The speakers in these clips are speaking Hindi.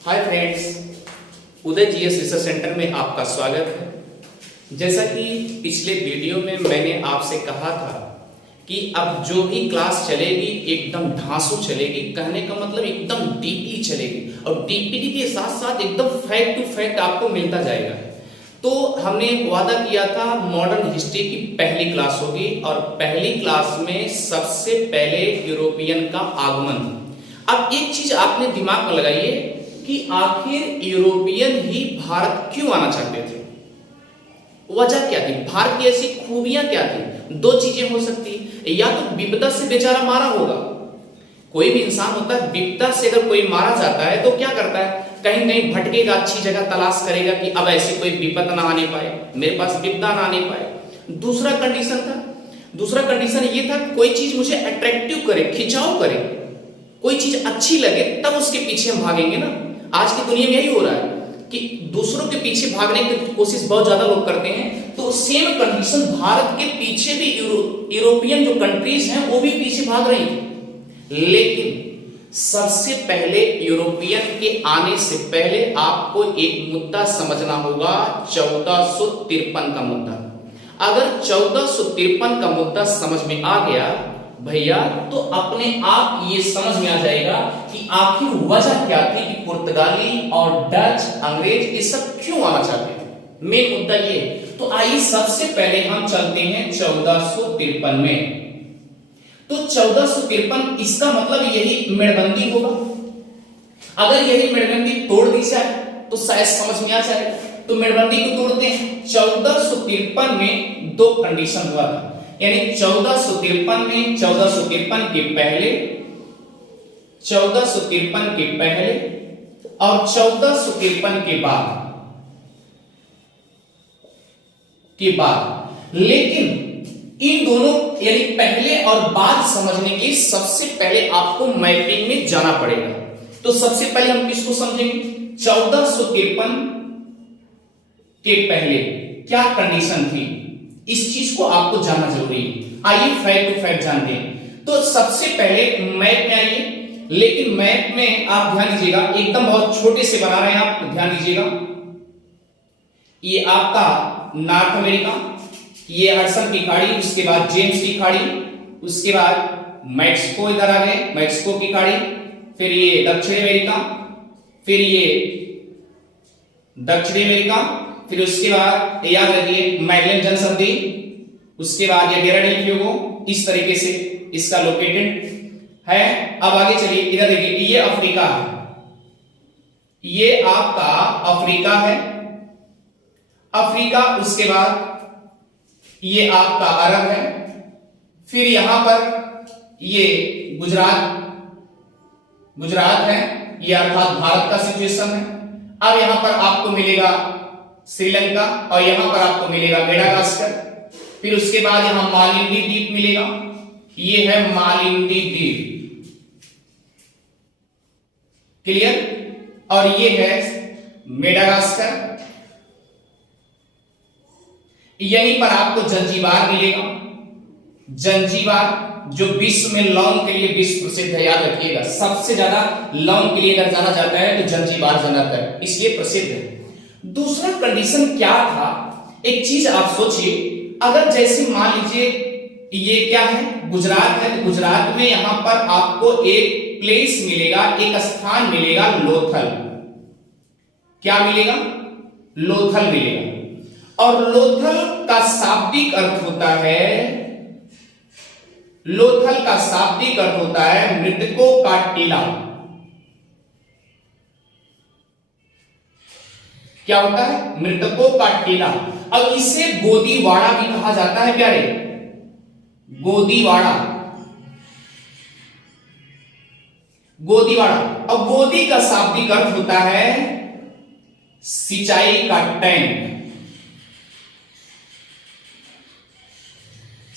हाय फ्रेंड्स, उदय जीएस रिसर्च सेंटर में आपका स्वागत है। जैसा कि पिछले वीडियो में मैंने आपसे कहा था कि अब जो भी क्लास चलेगी एकदम धांसू चलेगी, कहने का मतलब एकदम डीपली चलेगी और डीपली के साथ साथ एकदम फैक्ट टू फैक्ट आपको मिलता जाएगा। तो हमने वादा किया था मॉडर्न हिस्ट्री की पहली क्लास होगी और पहली क्लास में सबसे पहले यूरोपियन का आगमन। अब एक चीज आपने दिमाग में लगाइए कि आखिर यूरोपियन ही भारत क्यों आना चाहते थे, वजह क्या थी, भारत की ऐसी खूबियां क्या थी। दो चीजें हो सकती, या तो विपदा से बेचारा मारा होगा। कोई भी इंसान होता है, विपदा से अगर कोई मारा जाता है तो क्या करता है, कहीं कहीं भटकेगा, अच्छी जगह तलाश करेगा कि अब ऐसी कोई विपद ना आने पाए, मेरे पास विपदा ना आने पाए। दूसरा कंडीशन ये था, कोई चीज मुझे अट्रैक्टिव करे, खिंचाव करे, कोई चीज अच्छी लगे, तब उसके पीछे हम भागेंगे ना। आज की दुनिया में यही हो रहा है कि दूसरों के पीछे भागने की कोशिश बहुत ज्यादा लोग करते हैं। तो सेम कंडीशन भारत के पीछे भी यूरोपियन जो कंट्रीज हैं वो भी पीछे भाग रही थी। लेकिन सबसे पहले यूरोपियन के आने से पहले आपको एक मुद्दा समझना होगा, 1453 का मुद्दा। अगर 1453 का मुद्दा समझ में आ गया भैया, तो अपने आप ये समझ में आ जाएगा कि आखिर वजह क्या थी कि पुर्तगाली और डच, अंग्रेज ये सब क्यों आना चाहते थे। मेन मुद्दा ये। तो आइए सबसे पहले हम चलते हैं 1453 में। तो 1453 इसका मतलब यही मेड़बंदी होगा। अगर यही मेड़बंदी तोड़ दी जाए तो शायद समझ में आ जाए। तो मेड़बंदी को तोड़ते हैं। 1453 में दो कंडीशन हुआ था, यानी 1453 में 1453 के पहले और 1453 के बाद। लेकिन इन दोनों यानी पहले और बाद समझने के लिए सबसे पहले आपको मैपिंग में जाना पड़ेगा। तो सबसे पहले हम किसको समझेंगे, 1453 के पहले क्या कंडीशन थी, इस चीज को आपको जानना जरूरी है। आइए फैक्ट टू फैक्ट जानते हैं। तो सबसे पहले मैप में आइए, लेकिन मैप में आप ध्यान दीजिएगा, एकदम बहुत छोटे से बना रहे हैं आप, ध्यान दीजिएगा। ये आपका नॉर्थ अमेरिका, ये हडसन की खाड़ी, उसके बाद जेम्स की खाड़ी, उसके बाद मैक्सिको इधर आ गए, मैक्सिको की खाड़ी, फिर ये दक्षिण अमेरिका, फिर ये दक्षिण अमेरिका, फिर उसके बाद याद रखिए मैगलेन जनसंधि, उसके बाद ये डेरा डेल फ्यूगो, इस तरीके से इसका लोकेटेड है। अब आगे चलिए, इधर देखिए, ये अफ्रीका है, ये आपका अफ्रीका है, अफ्रीका। उसके बाद ये आपका अरब है, फिर यहां पर ये गुजरात है, ये अर्थात भारत का सिचुएशन है। अब यहां पर आपको मिलेगा श्रीलंका और यहां पर आपको मिलेगा मेडागास्कर। फिर उसके बाद यहां मालिंदी द्वीप मिलेगा, ये है मालिंदी द्वीप, क्लियर। और ये है मेडागास्कर। यहीं पर आपको जंजीबार मिलेगा, जंजीबार जो विश्व में लौंग के लिए विश्व प्रसिद्ध है। याद रखिएगा, सबसे ज्यादा लौंग के लिए अगर जाना जाता है तो जंजीबार जाना जाता है, इसलिए प्रसिद्ध है। दूसरा कंडीशन क्या था, एक चीज आप सोचिए, अगर जैसे मान लीजिए ये क्या है, गुजरात है, तो गुजरात में यहां पर आपको एक प्लेस मिलेगा, एक स्थान मिलेगा, लोथल। क्या मिलेगा, लोथल मिलेगा। और लोथल का शाब्दिक अर्थ होता है, लोथल का शाब्दिक अर्थ होता है मृतकों का टीला। क्या होता है, मृतकों का टीला। अब इसे गोदीवाड़ा भी कहा जाता है प्यारे, गोदीवाड़ा, गोदीवाड़ा। अब गोदी का शाब्दिक अर्थ होता है सिंचाई का टैंक।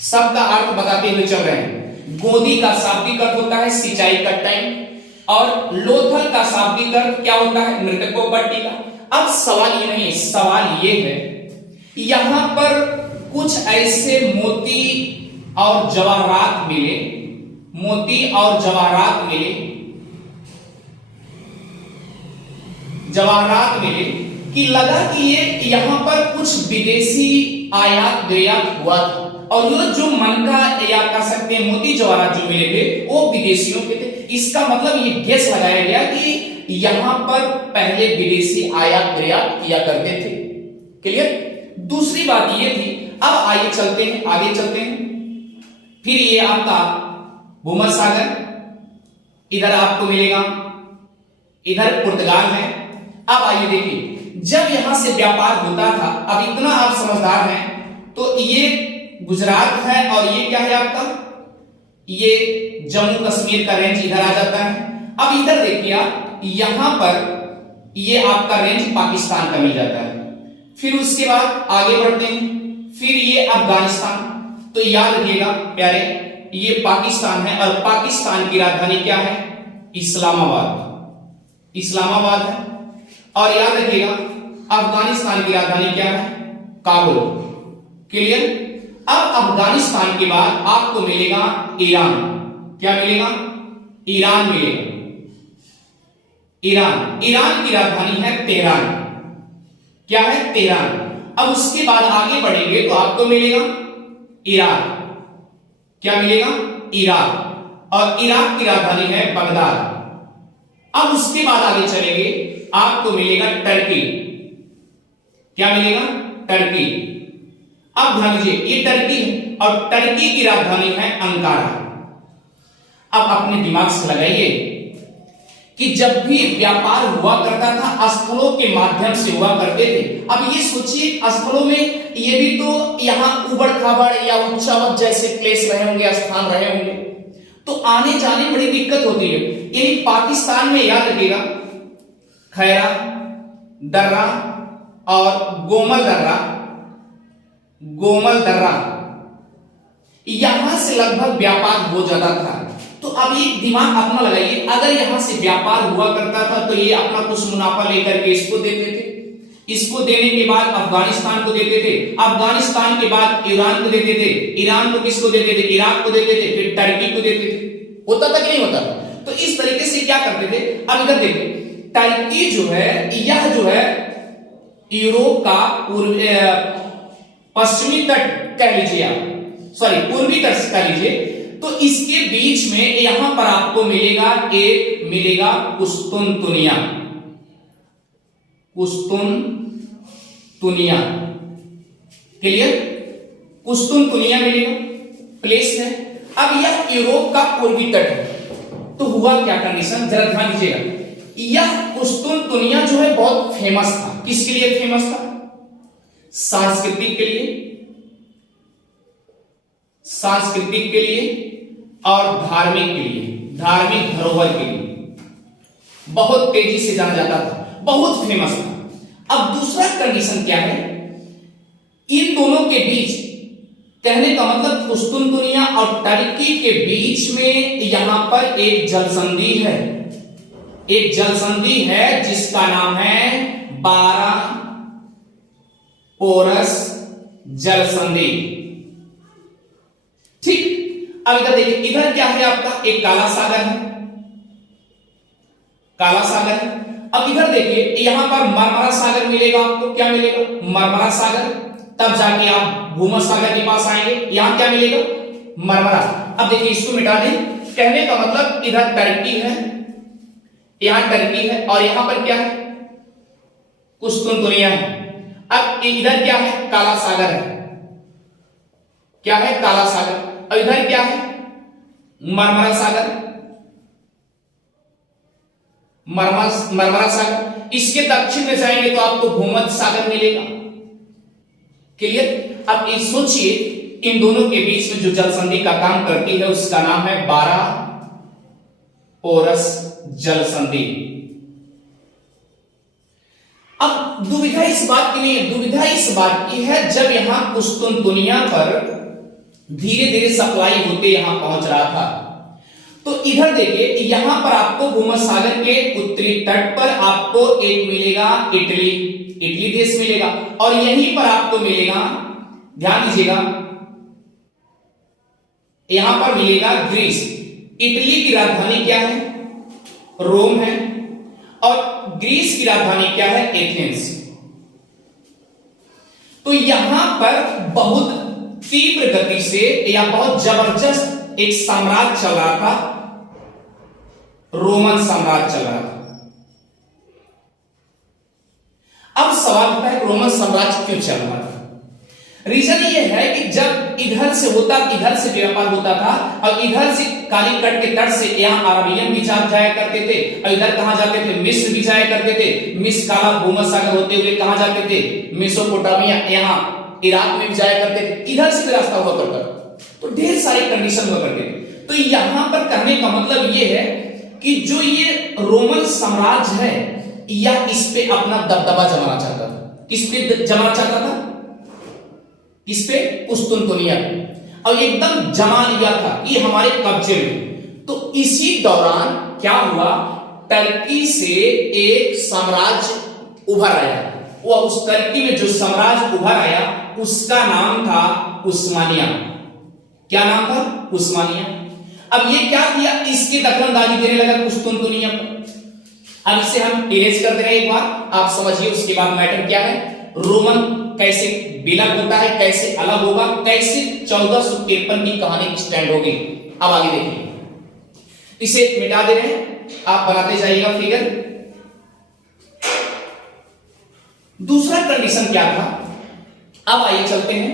शब्द का अर्थ बताते हुए चल रहे हैं। गोदी का शाब्दिक अर्थ होता है सिंचाई का टैंक और लोथल का शाब्दिक अर्थ क्या होता है, मृतकों का टीला। अब सवाल ये नहीं, सवाल ये है, यहां पर कुछ ऐसे मोती और जवाहरात मिले, मोती और जवाहरात मिले जवाहरात मिले कि लगा कि ये यहां पर कुछ विदेशी आयात निर्यात हुआ था, और ये जो मन का या कह सकते हैं मोती जवाहरात जो मिले थे वो विदेशियों के थे। इसका मतलब ये गेस लगाया गया कि यहां पर पहले विदेशी आयात निर्यात किया करते थे। क्लियर। दूसरी बात ये थी, अब आगे चलते हैं। फिर ये आपका भूमध्य सागर इधर आपको मिलेगा, इधर पुर्तगाल है। अब आइए देखिए, जब यहां से व्यापार होता था, अब इतना आप समझदार हैं, तो ये गुजरात है और ये क्या है आपका, ये जम्मू कश्मीर का रेंज इधर आ जाता है। अब इधर देखिए आप, यहां पर ये आपका रेंज पाकिस्तान का मिल जाता है। फिर उसके बाद आगे बढ़ते हैं, फिर ये अफगानिस्तान। तो याद रखिएगा प्यारे, ये पाकिस्तान है और पाकिस्तान की राजधानी क्या है, इस्लामाबाद है। और याद रखिएगा अफगानिस्तान की राजधानी क्या है, काबुल। क्लियर। अब अफगानिस्तान के बाद आपको मिलेगा ईरान। क्या मिलेगा, ईरान मिलेगा। ईरान की राजधानी है तेहरान। क्या है, तेहरान। अब उसके बाद आगे बढ़ेंगे तो आपको मिलेगा इराक। क्या मिलेगा, इराक। और इराक की राजधानी है बगदाद। अब उसके बाद आगे चलेंगे, आपको मिलेगा टर्की। क्या मिलेगा, टर्की। अब ध्यान दीजिए, ये टर्की है और टर्की की राजधानी है अंकारा। अब अपने दिमाग से लगाइए कि जब भी व्यापार हुआ करता था स्थलों के माध्यम से हुआ करते थे। अब ये सोचिए, स्थलों में ये भी तो यहां उबड़ खाबड़ या उच्चावत जैसे प्लेस रहे होंगे, स्थान रहे होंगे, तो आने जाने बड़ी दिक्कत होती है। यानी पाकिस्तान में याद रखिएगा खैरा दर्रा और गोमल दर्रा, यहां से लगभग व्यापार हो जाता था। तो अब ये दिमाग अपना लगाइए, अगर यहां से व्यापार हुआ करता था तो ये अपना कुछ मुनाफा लेकर के इसको देते थे, इसको देने के बाद अफगानिस्तान को देते थे, अफगानिस्तान के बाद ईरान को देते थे, ईरान को किसको देते थे, इराक को देते थे, फिर टर्की को देते थे। होता था कि नहीं होता? तो इस तरीके से क्या करते थे। अब इधर देखिए, टर्की जो है, यह जो है यूरोप का पश्चिमी तट कह लीजिए आप, सॉरी पूर्वी तट कह लीजिए। तो इसके बीच में यहां पर आपको मिलेगा कुस्तुनतुनिया। क्लियर, कुस्तुनतुनिया मिलेगा, प्लेस है। अब यह यूरोप का पूर्वी तट है। तो हुआ क्या कंडीशन, जरा ध्यान दीजिएगा। यह कुस्तुनतुनिया जो है बहुत फेमस था। किसके लिए फेमस था, सांस्कृतिक के लिए और धार्मिक के लिए, धार्मिक धरोहर के लिए बहुत तेजी से जाना जाता था, बहुत फेमस था। अब दूसरा कंडीशन क्या है, इन दोनों के बीच, कहने का मतलब कुस्तुनतुनिया और टर्की के बीच में यहां पर एक जलसंधि है जिसका नाम है बारापोरस जलसंधि। ठीक। अब इधर देखिए, इधर क्या है आपका, एक काला सागर है। अब इधर देखिए, यहां पर मरमरा सागर मिलेगा आपको। क्या मिलेगा, मरमरा सागर। तब जाके आप भूमध्य सागर के पास आएंगे, यहां क्या मिलेगा, मरमरा। अब देखिए, इसको मिटा दें। कहने का मतलब इधर टर्की है, यहां टर्की है और यहां पर क्या है, कुस्तुनतुनिया है। अब इधर क्या है, काला सागर है। क्या है, काला सागर। और इधर क्या है, मरमरा सागर। इसके दक्षिण में जाएंगे तो आपको भूमध्य सागर मिलेगा। क्लियर। अब ये सोचिए, इन दोनों के बीच में जो जलसंधि का काम करती है उसका नाम है बारापोरस जलसंधि। अब दुविधा इस बात की है, जब यहां कुस्तुनतुनिया पर धीरे धीरे सप्लाई होते यहां पहुंच रहा था, तो इधर देखिए, यहां पर आपको भूमध्य सागर के उत्तरी तट पर आपको एक मिलेगा इटली देश मिलेगा, और यहीं पर आपको मिलेगा, ध्यान दीजिएगा, यहां पर मिलेगा ग्रीस। इटली की राजधानी क्या है, रोम है। और ग्रीस की राजधानी क्या है? एथेंस। तो यहां पर बहुत तीव्र गति से या बहुत जबरदस्त एक साम्राज्य चल रहा था, रोमन साम्राज्य चल रहा था। अब सवाल उठता है रोमन साम्राज्य क्यों चल रहा था? रीजन ये है कि जब इधर से व्यापार होता था और इधर से काली कट के तट से यहाँ अरबियन भी जाया करते थे और इधर कहां जाते थे? मिस्र भी जाया करते थे। मिस्र काला भूमध्य सागर होते हुए कहां जाते थे? मेसोपोटामिया, यहाँ इराक में भी जाया करते थे। इधर से भी रास्ता हुआ करता, तो ढेर सारे कंडीशन हुआ करते थे। तो यहां पर कहने का मतलब ये है कि जो ये रोमन साम्राज्य है या इस पे अपना दबदबा जमाना चाहता था। किस पे जमाना चाहता था? इस पे कुस्तुनतुनिया, और एकदम जमा लिया था, ये हमारे कब्जे में। तो इसी दौरान क्या हुआ? टर्की से एक साम्राज्य उभर आया। वो उस टर्की में जो साम्राज्य उभर आया उसका नाम था उस्मानिया। क्या नाम था? उस्मानिया। अब ये क्या किया? इसकी दखलंदाजी देने लगा कुस्तुनतुनिया पर। अब इसे हम इरेज कर देंगे एक बार, आप समझिए उसके बाद मैटर क्या है, रोमन कैसे विलय होता है, कैसे अलग होगा, कैसे 1453 की कहानी स्टैंड होगी। अब आगे देखिए, इसे मिटा दे रहे हैं, आप बनाते जाइएगा फिगर। दूसरा कंडीशन क्या था? अब आइए चलते हैं,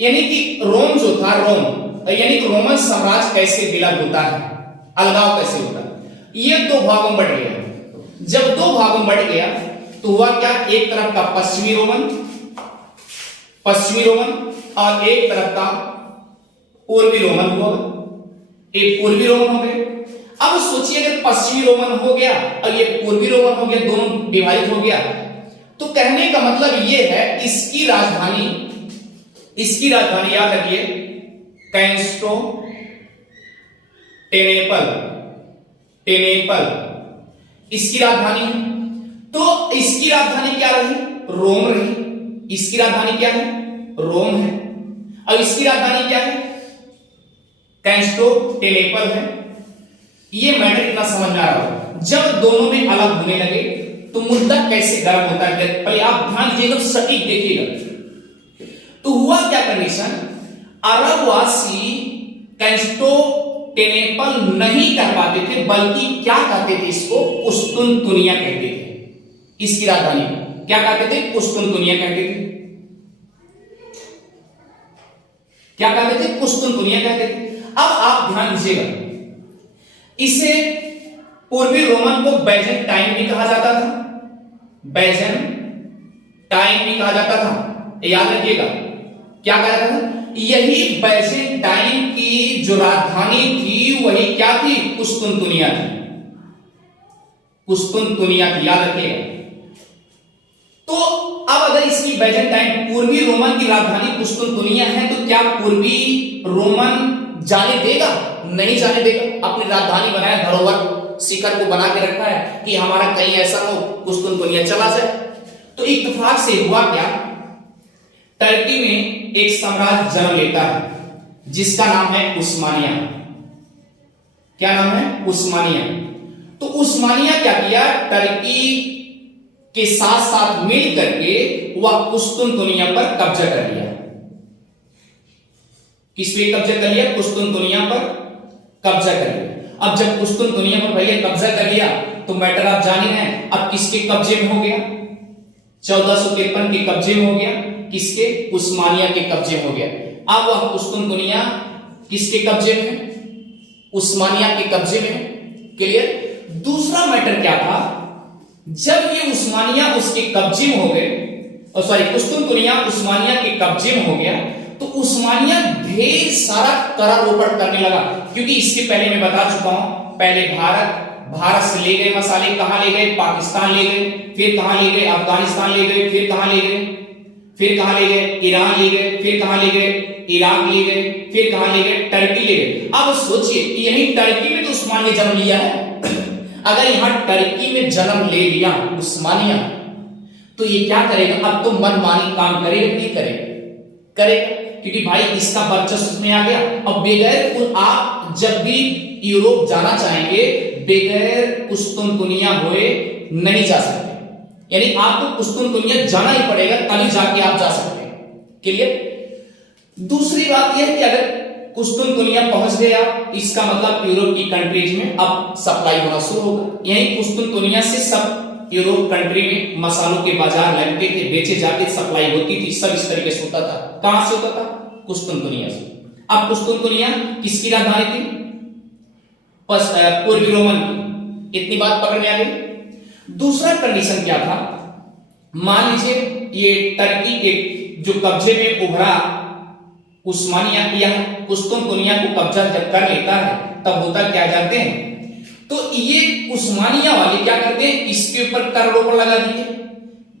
यानी कि रोम जो था, रोम यानी कि रोमन साम्राज्य कैसे विलय होता है, अलगाव कैसे होता है। ये दो भागों में बढ़ गया। जब दो भागों में बढ़ गया तो हुआ क्या? एक तरफ का पश्चिमी रोमन और एक तरफ का पूर्वी रोमन हुआ। एक पूर्वी रोमन हो गए। अब सोचिए अगर पश्चिमी रोमन हो गया और ये पूर्वी रोमन हो गया, दोनों विभाजित हो गया, तो कहने का मतलब ये है इसकी राजधानी याद रखिए टेनेपल इसकी राजधानी है। तो इसकी राजधानी क्या रही? रोम रही। इसकी राजधानी क्या है? रोम है। और इसकी राजधानी क्या है? कैंस्टोटेनेपल है। ये मैटर इतना समझ में आ रहा है। जब दोनों में अलग होने लगे तो मुद्दा कैसे गर्म होता है, पहले आप ध्यान दीजिएगा, सटीक देखिएगा। तो हुआ क्या कंडीशन? अरबवासी कैंस्टोटेनेपल नहीं कह पाते थे, बल्कि क्या कहते थे? इसको कुस्तुनतुनिया कहते थे। इसकी राजधानी क्या कहते थे? कुस्तुनतुनिया कहते थे। क्या कहते थे? कुस्तुनतुनिया कहते थे। अब आप ध्यान दीजिएगा, इसे पूर्वी रोमन को बैजेंटाइन भी कहा जाता था। बैजेंटाइन भी कहा जाता था, याद रखिएगा। क्या कहा जाता था? यही बैजेंटाइन की जो राजधानी थी वही क्या थी? कुस्तुनतुनिया थी। कुस्तुनतुनिया थी, याद रखिएगा। तो अब अगर इसकी बैजेंटाइन पूर्वी रोमन की राजधानी कुस्तुनतुनिया है तो क्या पूर्वी रोमन जाने देगा? नहीं जाने देगा। अपनी राजधानी बनाया, धरोहर शिखर को बना के रखा है कि हमारा कहीं ऐसा हो कुस्तुनतुनिया चला जाए। तो इत्तेफाक से हुआ क्या? टर्की में एक साम्राज्य जन्म लेता है जिसका नाम है उस्मानिया। क्या नाम है? उस्मानिया। तो उस्मानिया क्या किया? टर्की के साथ साथ मिल करके वह कुस्तुनतुनिया पर कब्जा कर लिया। किस पे कब्जा कर लिया? कुस्तुनतुनिया पर कब्जा कर लिया। अब जब कुस्तुनतुनिया पर भैया कब्जा कर लिया तो मैटर आप जान ही हैं, अब किसके कब्जे में हो गया? 1453 के कब्जे में हो गया। किसके? उस्मानिया के कब्जे में हो गया। अब वह कुस्तुनतुनिया किसके कब्जे में है? उस्मानिया के कब्जे में। क्लियर? दूसरा मैटर क्या था? जब ये उस्मानिया उसके कब्जे में हो गए, कुस्तुनतुनिया उस्मानिया के कब्जे में हो गया, तो उस्मानिया ढेर सारा करारोपण करने लगा। क्योंकि इसके पहले मैं बता चुका हूं, पहले भारत से ले गए मसाले, कहां ले गए? पाकिस्तान ले गए, फिर कहां ले गए? अफगानिस्तान ले गए, फिर कहां ले गए? ईरान ले गए, फिर कहां ले गए? इराक ले गए, फिर कहां ले गए? टर्की ले गए। अब सोचिए, यही टर्की में तो उस्मानिया जन्म लिया है। अगर यहां टर्की में जन्म ले लिया उस्मानिया, तो ये क्या करेगा? अब तो मनमानी काम करेगा, नहीं करेगा, क्योंकि भाई इसका वर्चस्व में आ गया। अब बगैर आप जब भी यूरोप जाना चाहेंगे, बगैर कुस्तुनतुनिया हुए नहीं जा सकते, यानी आपको कुस्तुनतुनिया जाना ही पड़ेगा, तभी जाके आप जा सकते हैं। क्लियर। दूसरी बात यह है कि अगर कुस्तुनतुनिया पहुंच गए आप, इसका मतलब यूरोप की कंट्रीज में अब सप्लाई होना शुरू होगा। यही कुस्तुनतुनिया से सब यूरोप कंट्री में मसालों के बाजार लगते थे, बेचे जाते, सप्लाई होती थी, सब इस तरीके से होता था। कहां से होता था? कुस्तुनतुनिया से। अब कुस्तुनतुनिया किसकी राजधानी थी? पूर्वी रोमन की। इतनी बात पकड़ में आ गई। दूसरा कंडीशन क्या था? मान लीजिए ये टर्की के जो कब्जे में उभरा उस्मानिया या कुस्तुनतुनिया को कब्जा जब कर लेता है, तब होता क्या जानते हैं? तो ये उस्मानिया वाले क्या करते हैं? इसके ऊपर कर रोक लगा दिए,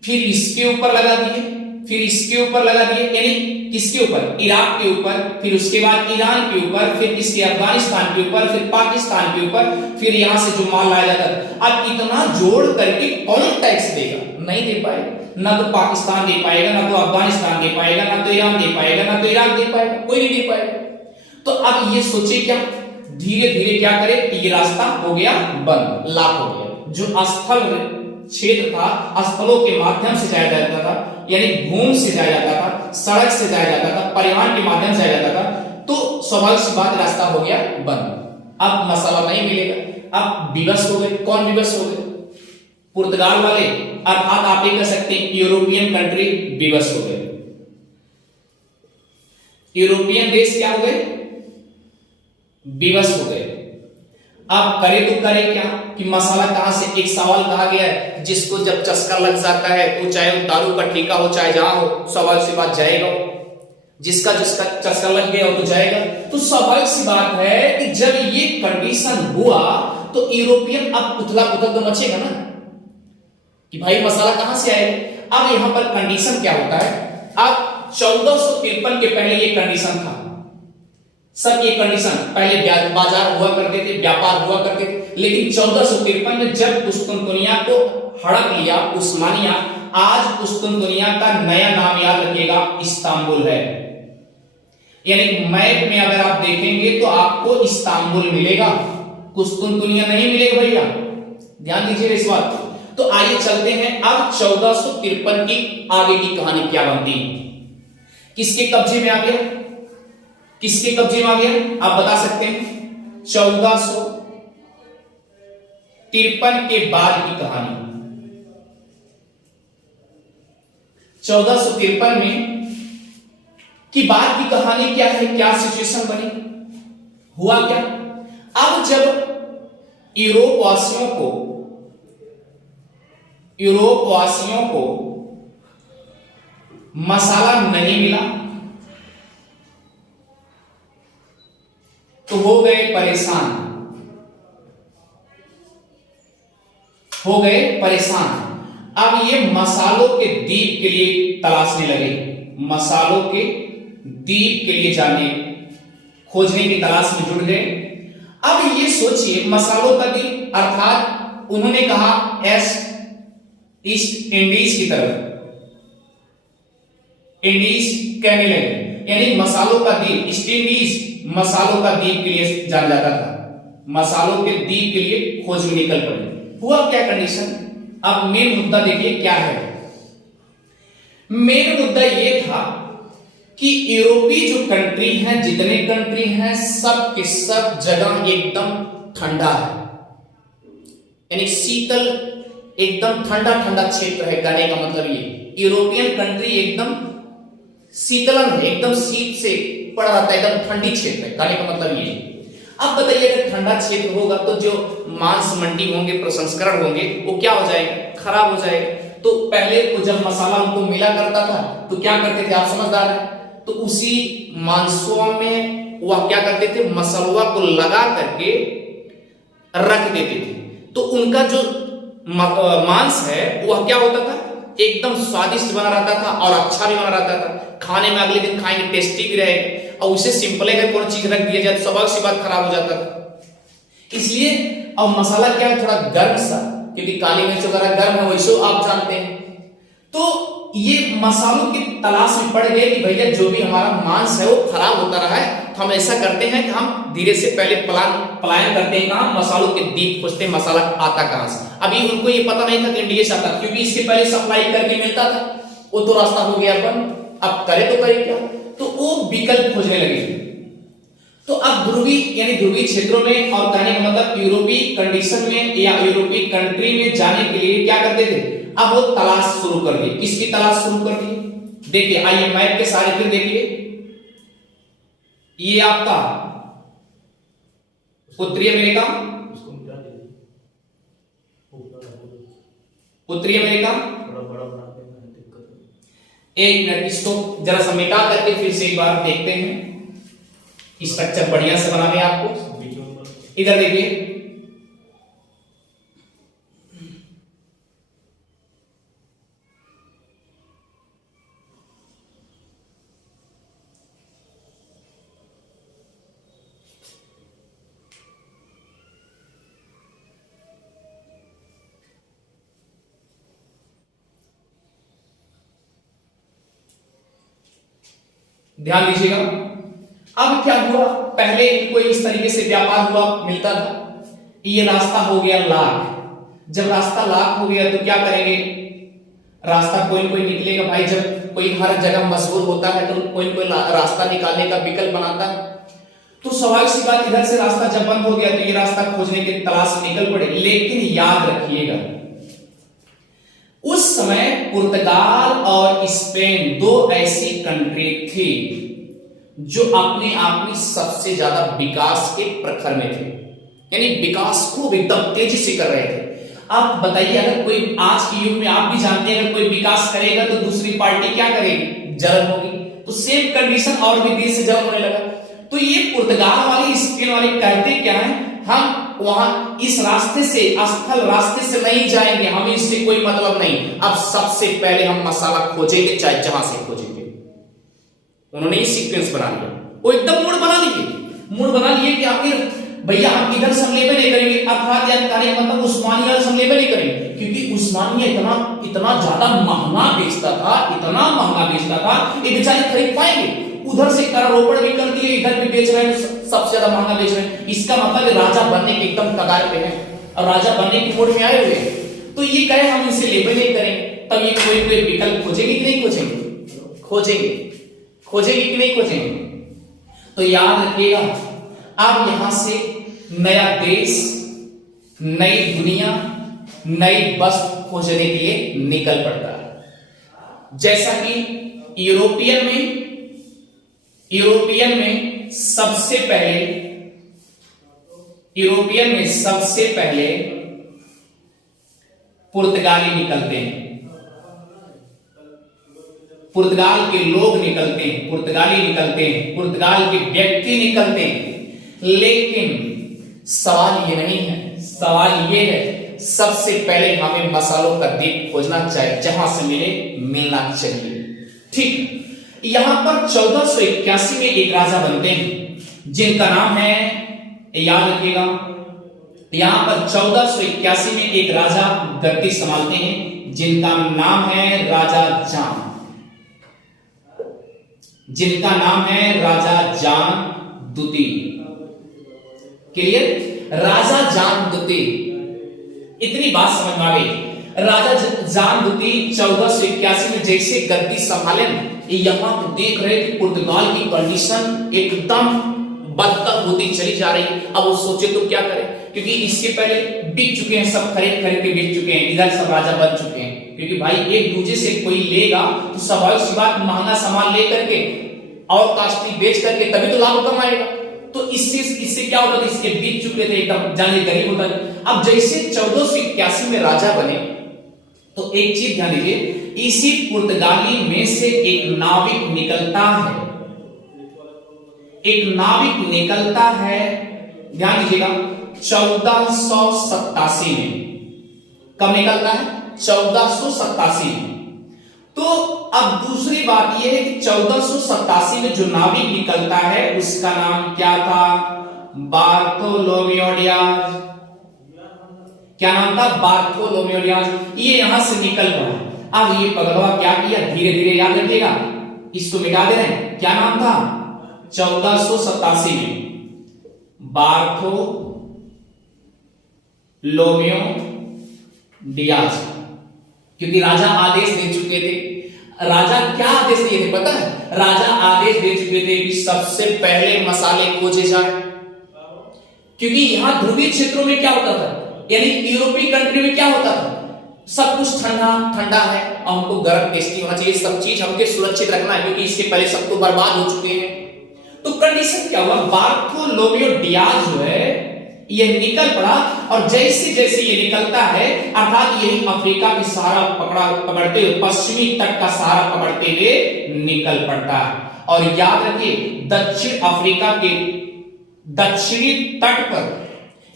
फिर इसके ऊपर लगा दिए, फिर इसके ऊपर लगा दिए, यानी किसके ऊपर? इराक के ऊपर, फिर उसके बाद ईरान के ऊपर, फिर किसके? अफगानिस्तान के ऊपर, फिर पाकिस्तान के ऊपर, फिर यहां से जो माल लाया जाता है। अब इतना जोड़ करके कौन टैक्स देगा? नहीं दे पाएगा। ना तो पाकिस्तान दे पाएगा, ना तो अफगानिस्तान दे पाएगा, ना तो ईरान दे पाएगा, ना तो इराक दे पाएगा, कोई नहीं दे पाएगा। तो अब ये सोचे क्या, धीरे धीरे क्या करे, ये रास्ता हो गया बंद, लॉक हो गया। जो स्थल क्षेत्र था, स्थलों के माध्यम से जाया जाता था, यानी भूमि से जाया जाता था, सड़क से जाया जाता था, परिवहन के माध्यम से जाया जाता था, तो स्वाभाविक सी बात, रास्ता हो गया बंद। अब मसाला नहीं मिलेगा। अब विवश हो गए। कौन विवश हो गए? पुर्तगाल वाले, अर्थात आप ये कह सकते हैं यूरोपियन कंट्री विवश हो गए। यूरोपियन देश क्या हो गए? विवश हो गए। अब करे तो करे क्या कि मसाला कहां से? एक सवाल कहा गया है, जिसको जब चस्का लग जाता है, वो चाहे वो दारू का ठेका हो, चाहे जहां हो, स्वाभाविक सी बात जाएगा। जिसका चस्का लग गया हो तो जाएगा। तो स्वाभाविक सी बात है कि जब ये कंडीशन हुआ तो यूरोपियन अब उथला पुथल तो मचेगा ना, कि भाई मसाला कहां से आएगा। अब यहां पर कंडीशन क्या होता है? अब 1453 के पहले ये कंडीशन था, सब ये कंडीशन पहले बाजार हुआ करते थे, व्यापार हुआ करते थे, लेकिन 1453 में जब कुस्तुनतुनिया को हड़प लिया उस्मानिया, आज कुस्तुनतुनिया का नया नाम याद रखिएगा, इस्तांबुल है। यानी मैप में अगर आप देखेंगे तो आपको इस्तांबुल मिलेगा, कुस्तुनतुनिया नहीं मिलेगा भैया, ध्यान दीजिए इस बात को। तो आइए चलते हैं अब 1453 की आगे की कहानी क्या बनती है। किसके कब्जे में आ गया? किसके कब्जे में आ गया आप बता सकते हैं? 1453 के बाद की कहानी। 1453 में की बाद की कहानी क्या है? क्या सिचुएशन बनी? हुआ क्या? अब जब यूरोप वासियों को मसाला नहीं मिला तो हो गए परेशान। अब ये मसालों के द्वीप के लिए तलाशने लगे, मसालों के द्वीप के लिए खोजने की तलाश में जुट गए। अब ये सोचिए, मसालों का द्वीप अर्थात उन्होंने कहा ईस्ट इंडीज की तरफ, इंडीज कहने लगे, यानी मसालों का द्वीप, ईस्ट इंडीज मसालों का द्वीप के लिए जाना जाता था, मसालों के द्वीप के लिए खोज में निकल पड़े। हुआ क्या कंडीशन? अब मेन मुद्दा देखिए क्या है। मेन मुद्दा यह था कि यूरोपीय जो कंट्री हैं, जितने कंट्री हैं, सब के सब जगह एकदम ठंडा है, यानी शीतल, एकदम ठंडा ठंडा क्षेत्र है। कहने का मतलब ये यूरोपियन कंट्री एकदम शीतलन है, एकदम शीत से पड़ रहा था, एकदम ठंडी क्षेत्र है। कहने का मतलब ये। अब बताइए, अगर ठंडा क्षेत्र होगा तो जो मांस मंडी होंगे, प्रसंस्करण होंगे, वो क्या हो जाएगा? खराब हो जाएगा। तो पहले तो जब मसाला उनको मिला करता था तो क्या करते थे? आप समझदार हैं, तो उसी मांसों में वह क्या करते थे? मसलवा को लगा करके रख देते थे। तो उनका जो मांस है वह क्या होता था? एकदम स्वादिष्ट बना रहता था और अच्छा भी बना रहता था। खाने में अगले दिन खाएंगे, टेस्टी भी रहेगा। और उसे सिंपल अगर कोई चीज रख दिया जाए तो स्वाभाविक सी बात खराब हो जाता था। इसलिए अब मसाला क्या है? थोड़ा गर्म सा, क्योंकि काली मिर्च वगैरह गर्म है, वैसे आप जानते हैं। तो ये मसालों की तलाश में पड़ गए कि भैया जो भी हमारा मांस है वो खराब होता रहा है, तो हम ऐसा करते हैं कि हम धीरे से पहले पलायन करते हैं कहां, मसालों के द्वीप खोजते हैं, मसाला आता कहां से। अभी उनको ये पता नहीं था कि इंडिया से आता, क्योंकि इसके पहले सप्लाई करके मिलता था, वो तो रास्ता हो गया बंद, अब करे तो करे क्या, तो वो विकल्प खोजने लगे। तो अब ध्रुवीय क्षेत्रों में, और कहने का मतलब यूरोपीय कंडीशन में या यूरोपीय कंट्री में जाने के लिए क्या करते थे, अब वो तलाश शुरू कर दी। किसकी तलाश शुरू कर दी, देखिए आइए मैप के सारे फिर देखिए, ये आपका उत्तरी अमेरिका, उत्तरी अमेरिका, एक मिनट इसको जरा सा मिटा करके फिर से एक बार देखते हैं, स्ट्रक्चर बढ़िया से बना दें आपको। इधर देखिए, ध्यान दीजिएगा। अब क्या हुआ, पहले इनको इस तरीके से व्यापार हुआ मिलता था, ये रास्ता हो गया लाख। जब रास्ता लाख हो गया तो क्या करेंगे, रास्ता कोई कोई निकलेगा भाई, जब कोई हर जगह मशहूर होता है तो कोई कोई रास्ता निकालने का विकल्प बनाता है। तो स्वाभाविक सी बात, इधर से रास्ता जब बंद हो गया तो ये रास्ता खोजने की तलाश निकल पड़े। लेकिन याद रखिएगा, उस समय पुर्तगाल और स्पेन दो ऐसी कंट्री थी जो अपने आप में सबसे ज्यादा विकास के प्रखर में थे, यानी विकास खूब एकदम तेजी से कर रहे थे। आप बताइए, अगर कोई आज के युग में आप भी जानते हैं, अगर कोई विकास करेगा तो दूसरी पार्टी क्या करेगी, जलन होगी। तो सेम कंडीशन और भी देश से जलन होने लगा। तो ये पुर्तगाल वाले स्पेन वाले कहते क्या है, हम वहां इस रास्ते से, स्थल रास्ते से नहीं जाएंगे, हमें इससे कोई मतलब नहीं, अब सबसे पहले हम मसाला खोजेंगे, चाहे जहां से खोजेंगे। उन्होंने ये सीक्वेंस बना लिया, वो एकदम मूड बना लिए कि आखिर भैया हम इधर से हम लेबल नहीं करेंगे, अर्थात जानकारी मतलब उस्मानिया से हम लेबल नहीं करेंगे, क्योंकि उस्मानिया इतना ज्यादा महंगा बेचता था, इतना महंगा बेचता था, ये बेचारे खरीद पाएंगे। उधर से करारोपण भी कर दिए, इधर भी बेच रहे हैं, सबसे ज्यादा महंगा बेच रहे हैं। इसका मतलब राजा बनने के एकदम कगार पे हैं और राजा बनने की मूड में आए हुए हैं। तो ये कहे हम इसे लेबल नहीं करेंगे, तब ये कोई कोई विकल्प खोजेंगे कि नहीं खोजेंगे, खोजेंगे कि नहीं खोजेंगे। तो याद रखिएगा, अब यहां से नया देश, नई दुनिया, नई वस्तु खोजने के लिए निकल पड़ता है। जैसा कि यूरोपियन में सबसे पहले पुर्तगाली निकलते हैं, पुर्तगाल के लोग निकलते हैं, पुर्तगाली निकलते हैं, पुर्तगाल के व्यक्ति निकलते हैं। लेकिन सवाल ये नहीं है, सवाल ये है सबसे पहले हमें मसालों का द्वीप खोजना चाहिए, जहां से मिलना चाहिए। ठीक, यहां पर 1481 में एक राजा बनते हैं जिनका नाम है, याद रखिएगा, यहां पर 1481 में एक राजा गद्दी संभालते हैं जिनका नाम है राजा जान, जिनका नाम है राजा जान द्वितीय। क्लियर, राजा जान द्वितीय, इतनी बात समझ में आ गई। राजा जान द्वितीय 1481 में जैसे गद्दी संभाले, यहां पर देख रहे कि पुर्तगाल की कंडीशन एकदम बदतर होती चली जा रही। अब वो सोचे तो क्या करें, क्योंकि इसके पहले बिक चुके हैं, सब खरीद के बिक चुके हैं, इधर सब राजा बन चुके हैं। क्योंकि भाई एक दूसरे से कोई लेगा तो स्वाभाविक सी बात, महंगा सामान लेकर के और कास्टली बेच करके तभी तो लाभ कमाएगा। तो इससे क्या होता था, इसके बीत चुके थे, एकदम जाने गरीब होता था। अब जैसे 1481 में राजा बने, तो एक चीज ध्यान दीजिए, इसी पुर्तगाली में से एक नाविक निकलता है, एक नाविक निकलता है, ध्यान दीजिएगा, 1487 में। कब निकलता है, 1487 में। तो अब दूसरी बात यह है कि 1487 में जो नाविक निकलता है उसका नाम क्या था, बार्थोलोमेओ डियाज। क्या नाम था, बार्थोलोमेओ डियाज। ये यहां से निकल पड़ा, अब ये पगलवा क्या किया, धीरे धीरे याद रखिएगा, इसको मिटा दे रहे हैं। क्या नाम था? 1487 में बार्थोलोमेव डियाज, क्योंकि राजा आदेश दे चुके थे। राजा क्या आदेश दिए थे पता है? राजा आदेश दे चुके थे कि सबसे पहले मसाले खोजे जाए, क्योंकि यहां ध्रुवीय क्षेत्रों में क्या होता था, यानी यूरोपीय कंट्री में क्या होता था, सब कुछ ठंडा ठंडा है और हमको गर्म टेस्टी होना चाहिए, सब चीज हमको सुरक्षित रखना है, क्योंकि इसके पहले सब तो बर्बाद हो चुके हैं। तो कंडीशन क्या हुआ, बार्थोलोमेव डियाज जो है ये निकल पड़ा, और जैसे जैसे ये निकलता है, अर्थात यही अफ्रीका के सहारा पकड़ते हुए, पश्चिमी तट का सहारा पकड़ते हुए निकल पड़ता है। और याद रखिए, दक्षिण अफ्रीका के दक्षिणी तट पर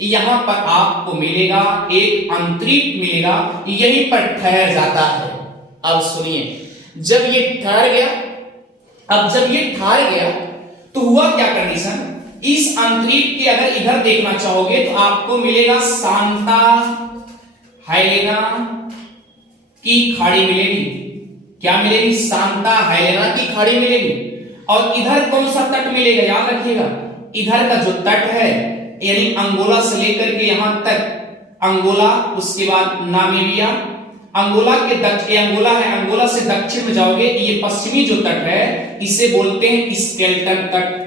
यहां पर आपको मिलेगा एक अंतरिक्ष मिलेगा, यहीं पर ठहर जाता है। अब सुनिए, जब ये ठहर गया, अब जब ये ठहर गया तो हुआ क्या कंडीशन, इस अंतरिक्ष के अगर इधर देखना चाहोगे तो आपको मिलेगा सांता हेलेना की खाड़ी मिलेगी। क्या मिलेगी? सांता हेलेना की खाड़ी मिलेगी। और इधर कौन सा तट मिलेगा, याद रखिएगा, इधर का जो तट है, यानी अंगोला से लेकर के यहां तक अंगोला, उसके बाद नामीबिया, अंगोला के अंगोला है, अंगोला से दक्षिण में जाओगे, ये पश्चिमी जो तट है इसे बोलते हैं स्केल्टन तट।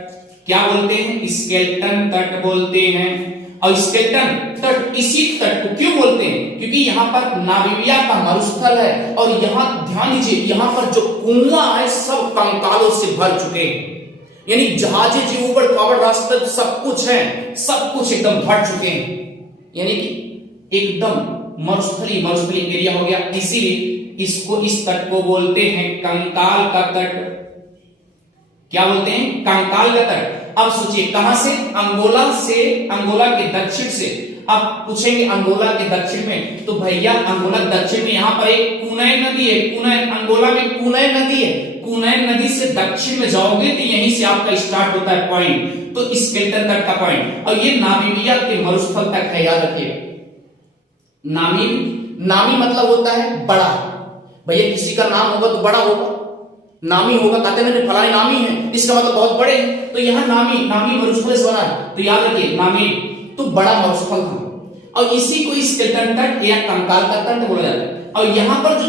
क्या बोलते हैं? स्केल्टन तट बोलते हैं। और स्केल्टन तट, इसी तट को क्यों बोलते हैं? क्योंकि यहाँ पर नामीबिया का मरुस्थल है, और यहाँ ध्यान दीजिए, यहाँ पर जो कुआं है सब कंकालों से भर चुके हैं, यानी जहाजें जो ऊपर कावड़ रास्ते सब कुछ है, सब कुछ एकदम भर चुके हैं, यानी कि एकदम मरुस्थली एरिया हो गया। इसीलिए इसको, इस तट को बोलते हैं कंकाल का तट। क्या बोलते हैं? कंकाल का तट। अब सोचिए, कहां से? अंगोला से, अंगोला के दक्षिण से। अब पूछेंगे अंगोला के दक्षिण में, तो भैया अंगोला दक्षिण में यहां पर एक कुनैन नदी है, कुनैन, अंगोला में कुनैन नदी है, कुनैन नदी से दक्षिण में जाओगे तो यहीं से आपका स्टार्ट होता है पॉइंट, तो स्केल्टन तक का पॉइंट, और ये नामीबिया के मरुस्थल तक है, याद रखिएगा। नामी मतलब होता है बड़ा, भैया किसी का नाम होगा तो बड़ा होगा, नामी होगा, कहते हैं फलाने नामी है, इसका मतलब बहुत बड़े हैं, तो यहाँ नामी मरुस्थल से बना है, तो याद रखिए नामी तो बड़ा मरुस्थल था, और इसी को स्केल्टन तट या कंकाल का तट बोला जाता है। और यहाँ पर जो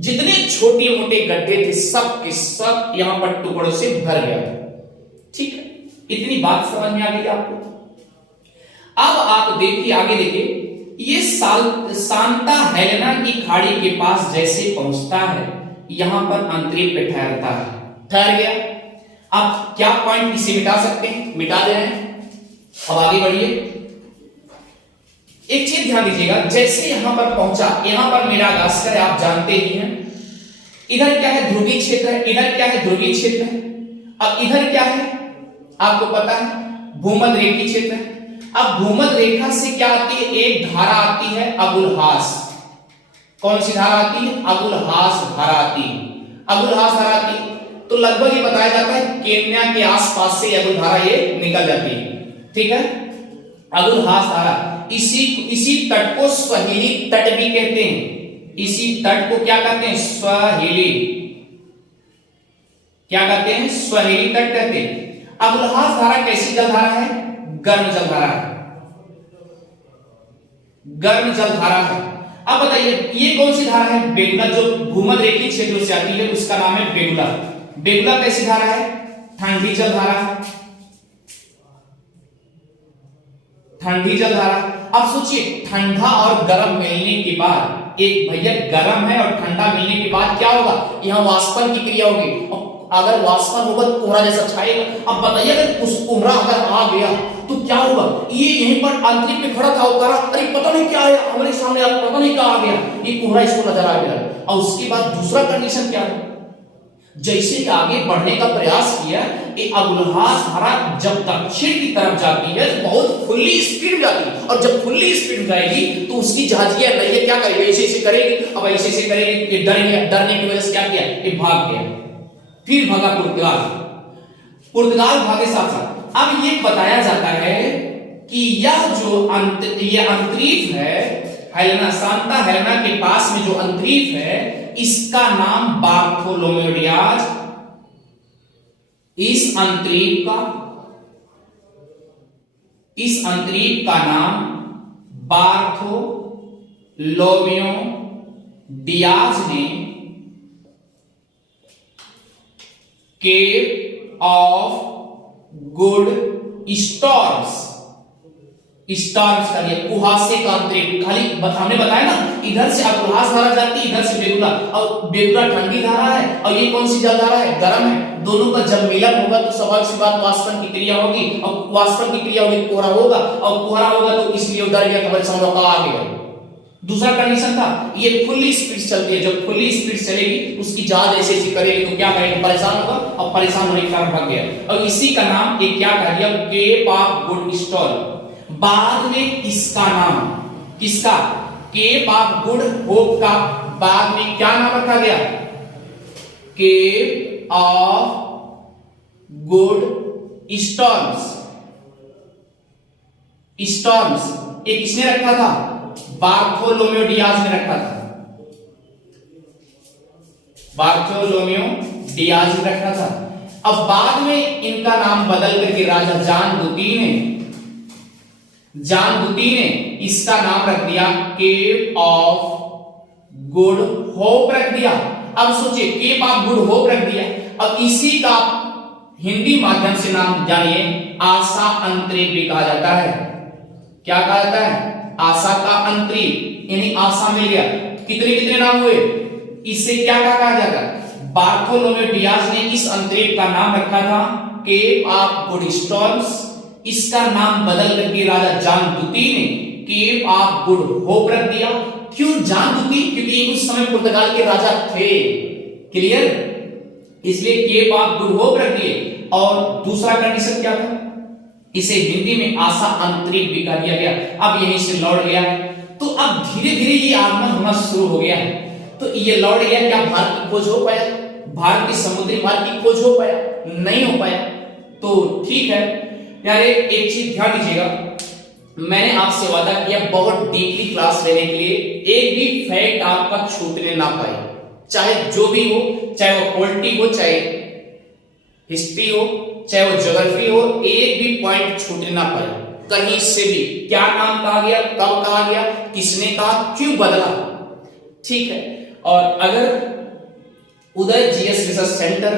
जितने छोटे मोटे गड्ढे थे सब के सब यहाँ पर टुकड़ों से भर गया था। ठीक है, इतनी बात समझ में आ गई आपको। अब आप देखिए, आगे देखिए, ये सांता हेलेना की खाड़ी के पास जैसे पहुंचता है, यहां पर अंतरिक्ष पे ठहरता है, ठहर गया। अब क्या पॉइंट इसे मिटा सकते हैं? मिटा दे रहे हैं। अब आगे बढ़िए, एक चीज ध्यान दीजिएगा, जैसे यहां पर पहुंचा, यहां पर मेडागास्कर है, आप जानते ही हैं, इधर क्या है? ध्रुवीय क्षेत्र है, इधर क्या है? ध्रुवीय क्षेत्र है। अब इधर क्या है? आपको पता है, भूमध्य रेखीय क्षेत्र है। अब भूमध्य रेखा से क्या आती है? एक धारा आती है अबुलहास। कौन सी धारा आती है? अबुलहास धारा आती है। अबुलहास धारा आती है तो लगभग ये बताया जाता है केन्या के आसपास से अबुल धारा ये निकल जाती है। ठीक है, अबुलहास धारा, इसी तट को स्वाहिली तट भी कहते हैं। इसी तट को क्या कहते हैं? स्वाहिली। क्या कहते हैं? स्वाहिली तट कहते हैं। अबुलहास धारा कैसी जलधारा है? गर्म जलधारा है, गर्म जलधारा है। अब बताइए ये कौन सी धारा है? बेगुला, जो भूमध्य रेखीय क्षेत्र से आती है उसका नाम है बेगुला। बेगुला कैसी धारा है? ठंडी जलधारा है, ठंडी जलधारा। अब सोचिए, ठंडा और गर्म मिलने के बाद, एक भैया गर्म है और ठंडा मिलने के बाद क्या होगा? यहाँ वाष्पन की क्रिया होगी, और अगर वाष्पन होगा तो कोहरा जैसा छाएगा। अब बताइए अगर उस कोहरा अगर आ गया तो क्या होगा? ये यहीं पर अंतरिक्ष में खड़ा था, वो करा, अरे पता नहीं क्या है हमारे सामने, पता नहीं क्या आ गया, ये कोहरा इसको नजर आ गया। और उसके बाद दूसरा कंडीशन क्या है? जैसे ही आगे बढ़ने का प्रयास किया, ये अबुलहास धारा जब दक्षिण की तरफ जाती है तो बहुत फुल्ली स्पीड में जाती है, और जब फुल्ली स्पीड में जाएगी तो उसकी जहाजिया नैया क्या करेगी? ऐसे ऐसे करेगी। अब ऐसे ऐसे करेगी, ये डर गया, डरने की वजह से क्या किया? ये भाग गया, फिर भागा पुर्तगाल, पुर्तगाल भागे साथ साथ। अब ये बताया जाता है कि यह जो अंतरिक्ष है हेलेना, सांता हेलेना के पास में जो अंतरीप है इसका नाम बार्थोलोमेव डियाज, इस अंतरीप का नाम बार्थोलोमेव डियाज ने केप ऑफ गुड स्टॉर्म्स का, ये कुहासे का अंतरिक्ष। खाली हमने बताया ना, इधर से अकुलहास धारा जाती है, इधर से बेगुला, और बेगुला ठंडी धारा है और ये कौन सी जल धारा है, गर्म है। दोनों का जब मिलन होगा तो स्वाभाविक सी बात वाष्पन की क्रिया होगी, और वाष्पन की क्रिया होगी कोहरा होगा, और कोहरा होगा तो इसलिए उधर या कमल समोका आ गया। दूसरा कंडीशन था, ये फुल्ली स्पीड चलती है, जब फुल्ली स्पीड चलेगी उसकी जहाज ऐसे ऐसे करेगी तो क्या करेगा, परेशान होगा, और परेशान होने के कारण भाग गया। और इसी का नाम एक क्या कह दिया, केप ऑफ गुड स्टॉर्म। बाद में इसका नाम, किसका, केप ऑफ गुड होप का बाद में क्या नाम रखा गया, केप ऑफ गुड स्टॉर्म्स। ये किसने रखा था, बार्थोलोमेव डियाज ने रखा था, बार्थोलोमेव डियाज ने रखा था। अब बाद में इनका नाम बदल करके राजा जॉन दूती ने इसका नाम रख दिया केप ऑफ गुड होप रख दिया। अब सोचिए, केप ऑफ गुड होप रख दिया, अब इसी का हिंदी माध्यम से नाम जानिए, आशा अंतरिप भी कहा जाता है। क्या कहा जाता है, आशा का अंतरिप, यानी आशा मिल गया। कितने कितने नाम हुए, इससे क्या कहा जाता है, बार्थोलोमेव डियाज ने इस अंतरिप का नाम रखा था केप ऑफ गुड स्टॉर्म्स। इसका नाम बदल करके राजा जॉन दूती ने केप ऑफ गुड होप रख दिया। क्यों जॉन दूती, क्योंकि उस समय पुर्तगाल के राजा थे, क्लियर, इसलिए केप ऑफ गुड होप रख दिए। और दूसरा कंडीशन क्या था, इसे हिंदी में आशा अंतरिप भी कह दिया गया। अब यहीं से लौट गया है, तो अब धीरे धीरे ये आगमन होना शुरू हो गया है। तो ये लौट गया, क्या भारत की खोज हो पाया, भारत की समुद्री मार्ग की खोज हो पाया, नहीं हो पाया। तो ठीक है यार, एक चीज ध्यान दीजिएगा, मैंने आपसे वादा किया बहुत डीपली क्लास लेने के लिए, एक भी फैक्ट आपका छूटने ना पाए, चाहे जो भी हो, चाहे वो पॉलिटी हो, चाहे हिस्ट्री हो, चाहे वो ज्योग्राफी हो, एक भी पॉइंट छूटने ना पाए कहीं से भी। क्या नाम कहा गया, कब कहा गया, किसने कहा, क्यों बदला, ठीक है। और अगर उदय जीएस रिसर्च सेंटर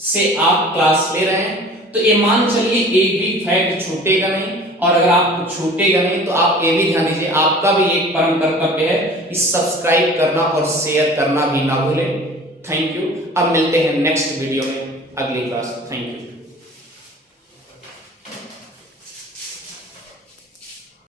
से आप क्लास ले रहे हैं तो ये मान चलिए एक भी फैक्ट छूटेगा नहीं। और अगर आप छूटेगा नहीं तो आप ये भी ध्यान दीजिए, आपका भी एक परम कर्तव्य है कि सब्सक्राइब करना और शेयर करना भी ना भूलें। Thank you. अब मिलते हैं नेक्स्ट वीडियो में, अगली क्लास। Thank you.